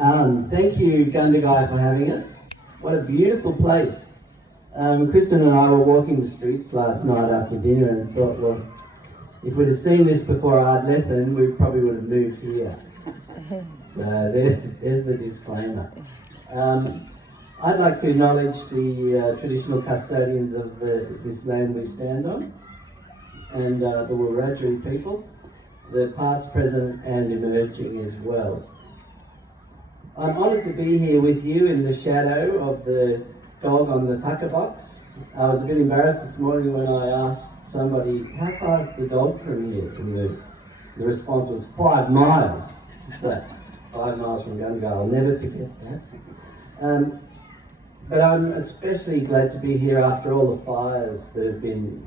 Thank you, Gundagai, for having us. What a beautiful place. Kristen and I were walking the streets last night after dinner and thought, well, if we'd have seen this before Ardlethan, we probably would have moved here. So there's the disclaimer. I'd like to acknowledge the traditional custodians of this land we stand on, and the Wiradjuri people, the past, present and emerging as well. I'm honoured to be here with you in the shadow of the dog on the tucker box. I was a bit embarrassed this morning when I asked somebody, how far is the dog from here? And the response was 5 miles. So 5 miles from Gundagai, I'll never forget that. But I'm especially glad to be here after all the fires that have been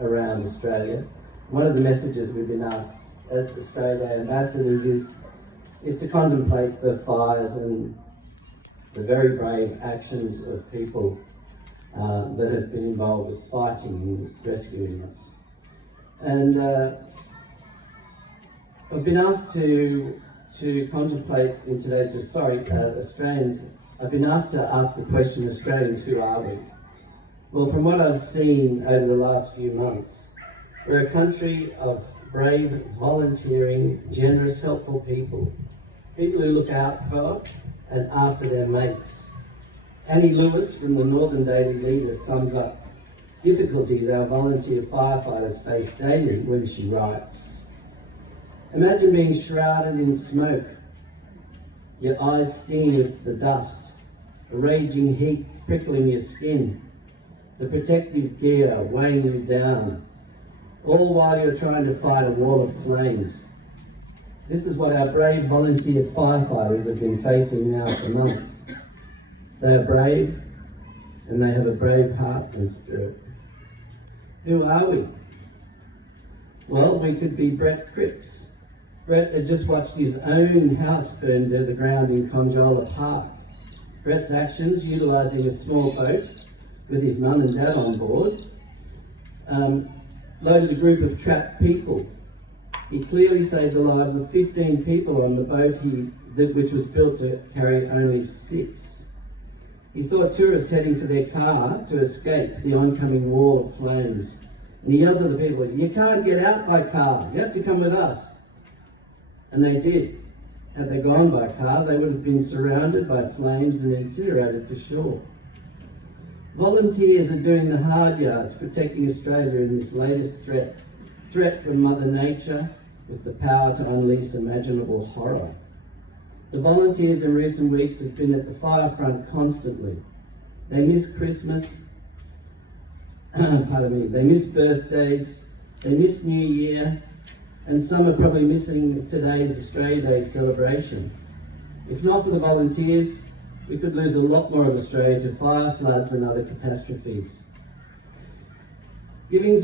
around Australia. One of the messages we've been asked as Australia ambassadors is to contemplate the fires and the very brave actions of people that have been involved with fighting and rescuing us. And I've been asked to contemplate in today's, Australians, I've been asked to ask the question, Australians, who are we? Well, from what I've seen over the last few months, we're a country of brave, volunteering, generous, helpful people. People who look out for and after their mates. Annie Lewis from the Northern Daily Leader sums up difficulties our volunteer firefighters face daily when she writes, imagine being shrouded in smoke, your eyes steam with the dust, a raging heat prickling your skin, the protective gear weighing you down, all while you're trying to fight a wall of flames. This is what our brave volunteer firefighters have been facing now for months. They are brave, and they have a brave heart and spirit. Who are we? Well, we could be Brett Cripps. Brett had just watched his own house burn to the ground in Conjola Park. Brett's actions, utilising a small boat with his mum and dad on board, loaded a group of trapped people. He clearly saved the lives of 15 people on the boat which was built to carry only 6. He saw tourists heading for their car to escape the oncoming wall of flames. And he yelled to the people, you can't get out by car, you have to come with us. And they did. Had they gone by car, they would have been surrounded by flames and incinerated for sure. Volunteers are doing the hard yards, protecting Australia in this latest threat from Mother Nature with the power to unleash imaginable horror. The volunteers in recent weeks have been at the fire front constantly. They miss Christmas, they miss birthdays, they miss New Year, and some are probably missing today's Australia Day celebration. If not for the volunteers, we could lose a lot more of Australia to fire, floods and other catastrophes. Giving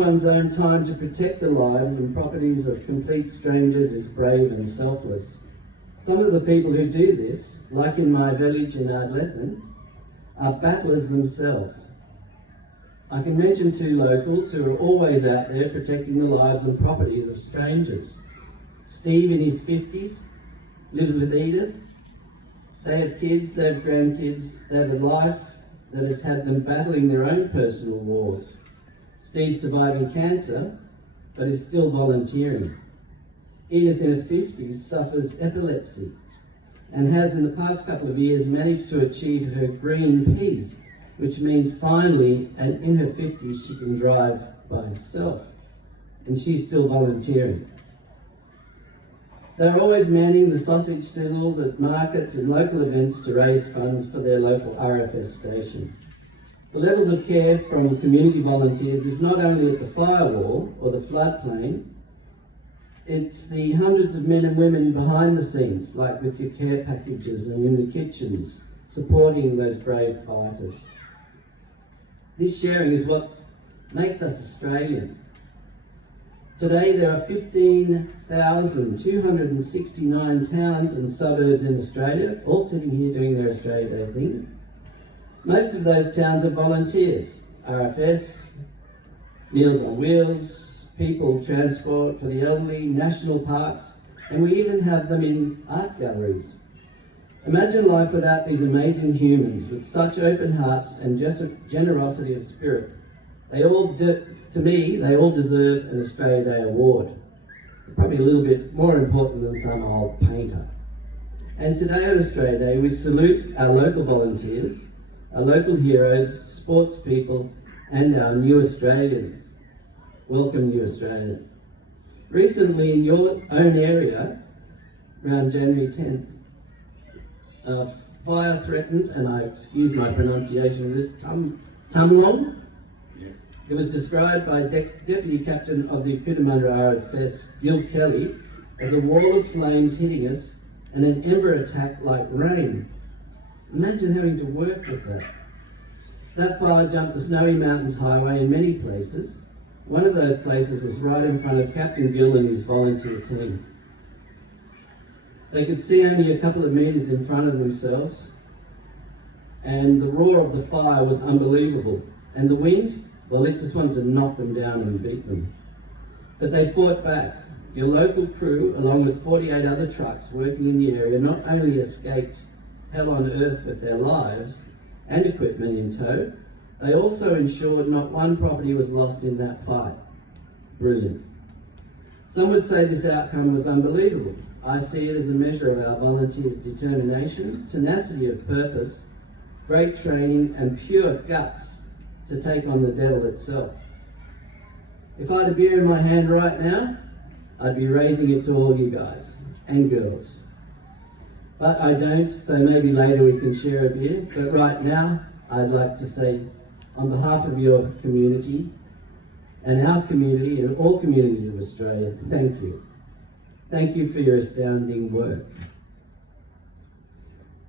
one's own time to protect the lives and properties of complete strangers is brave and selfless. Some of the people who do this, like in my village in Ardlethan, are battlers themselves. I can mention 2 locals who are always out there protecting the lives and properties of strangers. Steve in his 50s, lives with Edith. They have kids, they have grandkids, they have a life that has had them battling their own personal wars. Steve's surviving cancer, but is still volunteering. Edith in her 50s suffers epilepsy and has in the past couple of years managed to achieve her green P's, which means finally, and in her 50s, she can drive by herself, and she's still volunteering. They're always manning the sausage sizzles at markets and local events to raise funds for their local RFS station. The levels of care from community volunteers is not only at the firewall or the floodplain, it's the hundreds of men and women behind the scenes, like with your care packages and in the kitchens, supporting those brave fighters. This sharing is what makes us Australian. Today there are 15,269 towns and suburbs in Australia, all sitting here doing their Australia Day thing. Most of those towns are volunteers, RFS, Meals on Wheels, People Transport for the Elderly, national parks, and we even have them in art galleries. Imagine life without these amazing humans with such open hearts and generosity of spirit. To me, they all deserve an Australia Day award. Probably a little bit more important than some old painter. And today on Australia Day, we salute our local volunteers, our local heroes, sports people, and our new Australians. Welcome, new Australians. Recently, in your own area, around January 10th, fire threatened, and I excuse my pronunciation of this, Tumlong. Yeah. It was described by Deputy Captain of the Cootamundra RFS, Gil Kelly, as a wall of flames hitting us and an ember attack like rain. Imagine having to work with that. That fire jumped the Snowy Mountains Highway in many places. One of those places was right in front of Captain Gill and his volunteer team. They could see only a couple of metres in front of themselves, and the roar of the fire was unbelievable. And the wind, well, it just wanted to knock them down and beat them. But they fought back. Your local crew, along with 48 other trucks working in the area, not only escaped hell on earth with their lives and equipment in tow, they also ensured not one property was lost in that fight. Brilliant. Some would say this outcome was unbelievable. I see it as a measure of our volunteers' determination, tenacity of purpose, great training, and pure guts to take on the devil itself. If I had a beer in my hand right now, I'd be raising it to all you guys and girls. But I don't, so maybe later we can share a beer. But right now, I'd like to say, on behalf of your community and our community and all communities of Australia, thank you. Thank you for your astounding work.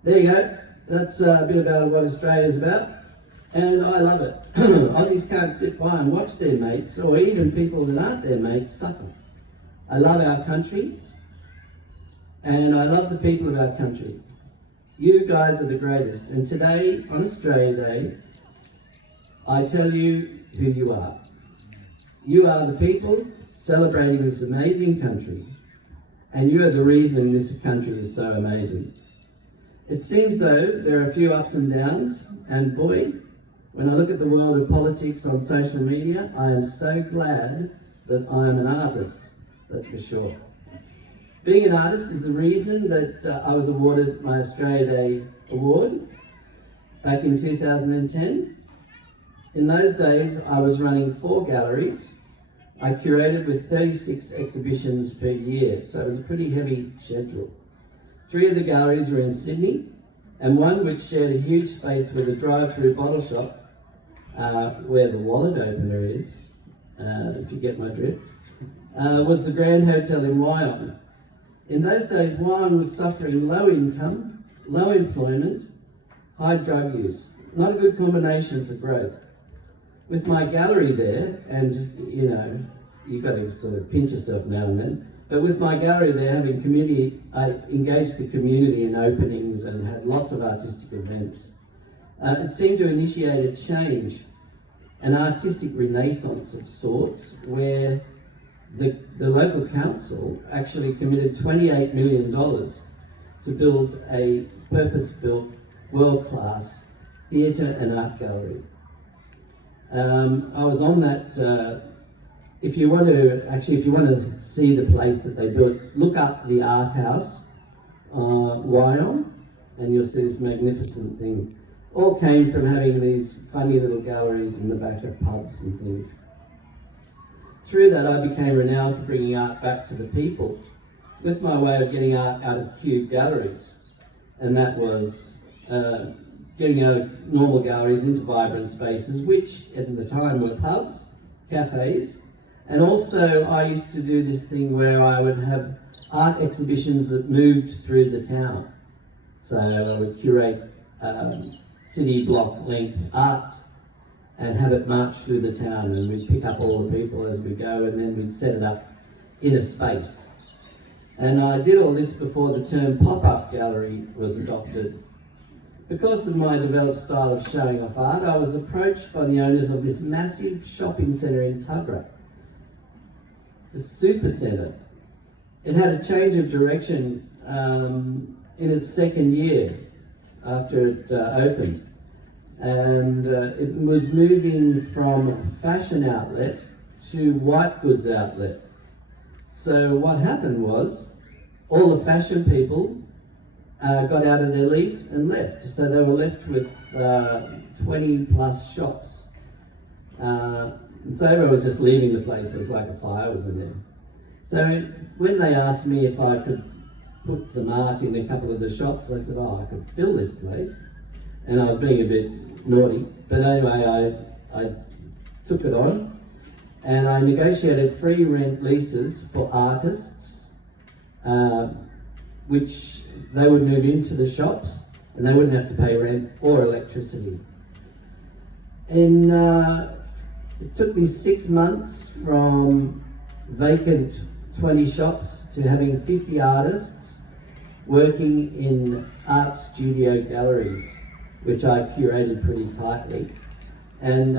There you go. That's a bit about what Australia's about. And I love it. Aussies can't sit by and watch their mates, or even people that aren't their mates, suffer. I love our country, and I love the people of our country. You guys are the greatest. And today, on Australia Day, I tell you who you are. You are the people celebrating this amazing country. And you are the reason this country is so amazing. It seems though there are a few ups and downs, and boy, when I look at the world of politics on social media, I am so glad that I am an artist, that's for sure. Being an artist is the reason that I was awarded my Australia Day award back in 2010. In those days, I was running 4 galleries. I curated with 36 exhibitions per year, so it was a pretty heavy schedule. 3 of the galleries were in Sydney, and one which shared a huge space with a drive-through bottle shop, where the wallet opener is, if you get my drift, was the Grand Hotel in Wyong. In those days, Wyong was suffering low income, low employment, high drug use. Not a good combination for growth. With my gallery there, and you know, you've got to sort of pinch yourself now and then, but with my gallery there having community, I engaged the community in openings and had lots of artistic events. It seemed to initiate a change, an artistic renaissance of sorts, where the local council actually committed $28 million to build a purpose-built, world-class theatre and art gallery. I was on that. If you want to see the place that they built, look up the Art House, Wyong, and you'll see this magnificent thing. All came from having these funny little galleries in the back of pubs and things. Through that, I became renowned for bringing art back to the people, with my way of getting art out of cube galleries, and that was getting out of normal galleries into vibrant spaces, which at the time were pubs, cafes, and also I used to do this thing where I would have art exhibitions that moved through the town. So I would curate city block length art and have it march through the town, and we'd pick up all the people as we go, and then we'd set it up in a space. And I did all this before the term pop-up gallery was adopted. Because of my developed style of showing off art, I was approached by the owners of this massive shopping centre in Tuggerah, the super centre. It had a change of direction in its second year after it opened. And it was moving from fashion outlet to white goods outlet. So what happened was, all the fashion people got out of their lease and left. So they were left with 20 plus shops. And so everyone was just leaving the place. It was like a fire was in there. So when they asked me if I could put some art in a couple of the shops, I said, oh, I could fill this place. And I was being a bit naughty. But anyway, I took it on. And I negotiated free rent leases for artists, which they would move into the shops and they wouldn't have to pay rent or electricity. It took me 6 months from vacant 20 shops to having 50 artists working in art studio galleries, which I curated pretty tightly. And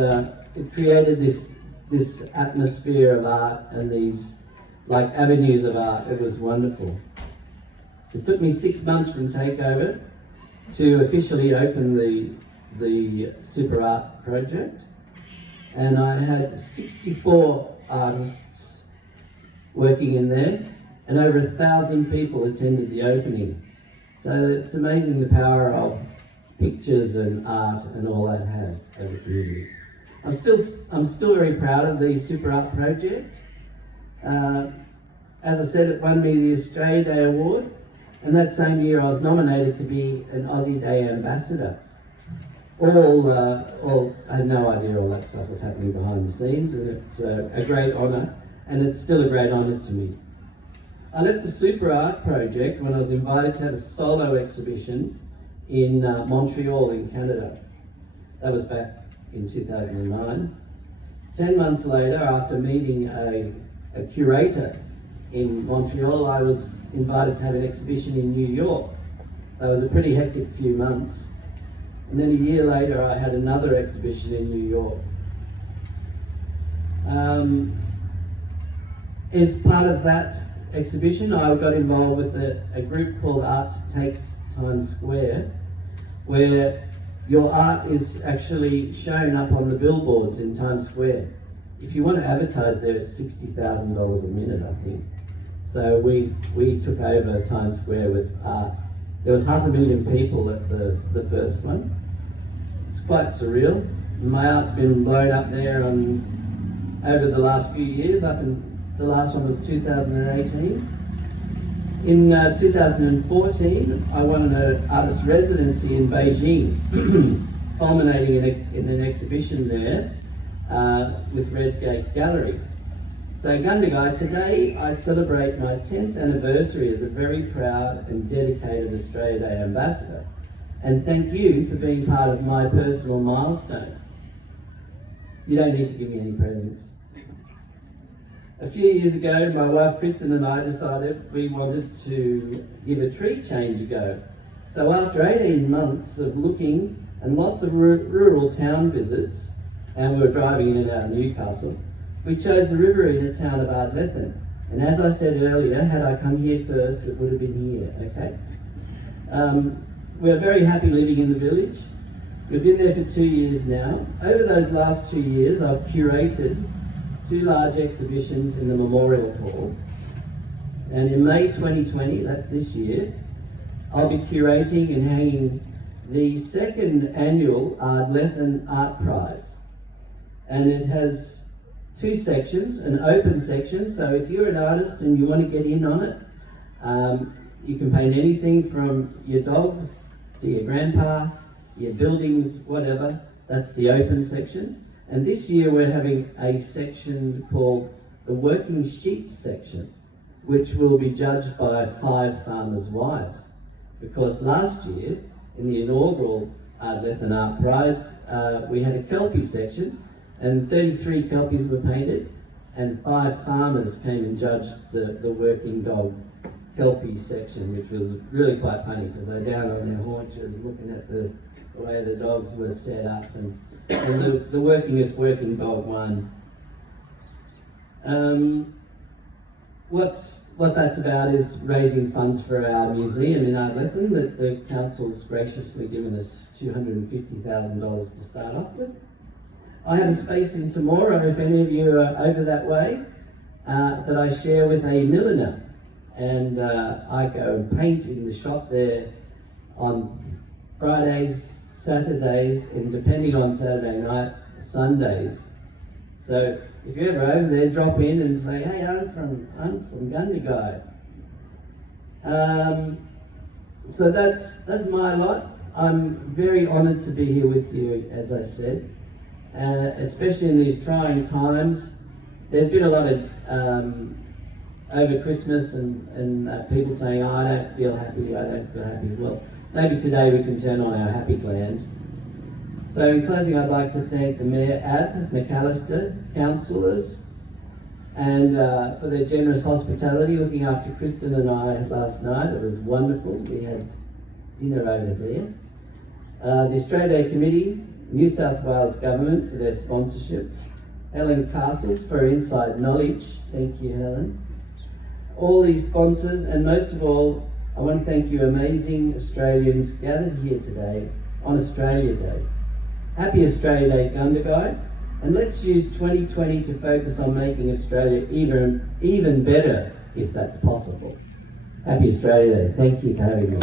it created this atmosphere of art and these like avenues of art. It was wonderful. It took me 6 months from takeover to officially open the Super Art project, and I had 64 artists working in there, and over 1,000 people attended the opening. So it's amazing the power of pictures and art and all that had over the community. I'm still very proud of the Super Art project. As I said, it won me the Australia Day Award, and that same year I was nominated to be an Aussie Day Ambassador. I had no idea all that stuff was happening behind the scenes, and it's a great honour, and it's still a great honour to me. I left the Super Art project when I was invited to have a solo exhibition in Montreal in Canada. That was back in 2009. 10 months later, after meeting a curator in Montreal, I was invited to have an exhibition in New York. So it was a pretty hectic few months. And then a year later, I had another exhibition in New York. As part of that exhibition, I got involved with a group called Art Takes Times Square, where your art is actually shown up on the billboards in Times Square. If you want to advertise there, it's $60,000 a minute, I think. So we took over Times Square with art. There was 500,000 people at the first one. It's quite surreal. My art's been blown up there over the last few years. The last one was 2018. In 2014, I won an artist residency in Beijing, culminating in an exhibition there with Redgate Gallery. So Gundagai, today I celebrate my 10th anniversary as a very proud and dedicated Australia Day Ambassador. And thank you for being part of my personal milestone. You don't need to give me any presents. A few years ago, my wife Kristen and I decided we wanted to give a tree change a go. So after 18 months of looking and lots of rural town visits, and we were driving in and out of Newcastle, we chose the riverina town of Ardlethan. And as I said earlier, had I come here first, it would have been here, okay? We're very happy living in the village. We've been there for 2 years now. Over those last 2 years, I've curated 2 large exhibitions in the Memorial Hall. And in May 2020, that's this year, I'll be curating and hanging the 2nd annual Ardlethan Art Prize. And it has 2 sections, an open section, so if you're an artist and you want to get in on it, you can paint anything from your dog to your grandpa, your buildings, whatever. That's the open section. And this year we're having a section called the Working Sheep section, which will be judged by 5 farmers' wives. Because last year, in the inaugural Ardlethan Art Prize, we had a Kelpie section, and 33 Kelpies were painted, and 5 farmers came and judged the working dog Kelpie section, which was really quite funny because they were down on their haunches looking at the way the dogs were set up, and the working dog won. what that's about is raising funds for our museum in Ardlethan that the council's graciously given us $250,000 to start off with. I have a space in tomorrow, if any of you are over that way, that I share with a milliner. And I go and paint in the shop there on Fridays, Saturdays, and depending on Saturday night, Sundays. So if you're ever over there, drop in and say, hey, I'm from Gundagai. So that's my lot. I'm very honoured to be here with you, as I said, especially in these trying times. There's been a lot of over Christmas and people saying, oh, I don't feel happy, I don't feel happy. Well, maybe today we can turn on our happy gland. So in closing, I'd like to thank the Mayor, Ab, McAllister, councillors, and for their generous hospitality, looking after Kristen and I last night. It was wonderful. We had dinner over there. The Australia Day Committee, New South Wales Government for their sponsorship, Helen Castles for inside knowledge. Thank you, Helen. All these sponsors, and most of all, I want to thank you amazing Australians gathered here today on Australia Day. Happy Australia Day, Gundagai, and let's use 2020 to focus on making Australia even better, if that's possible. Happy Australia Day. Thank you for having me.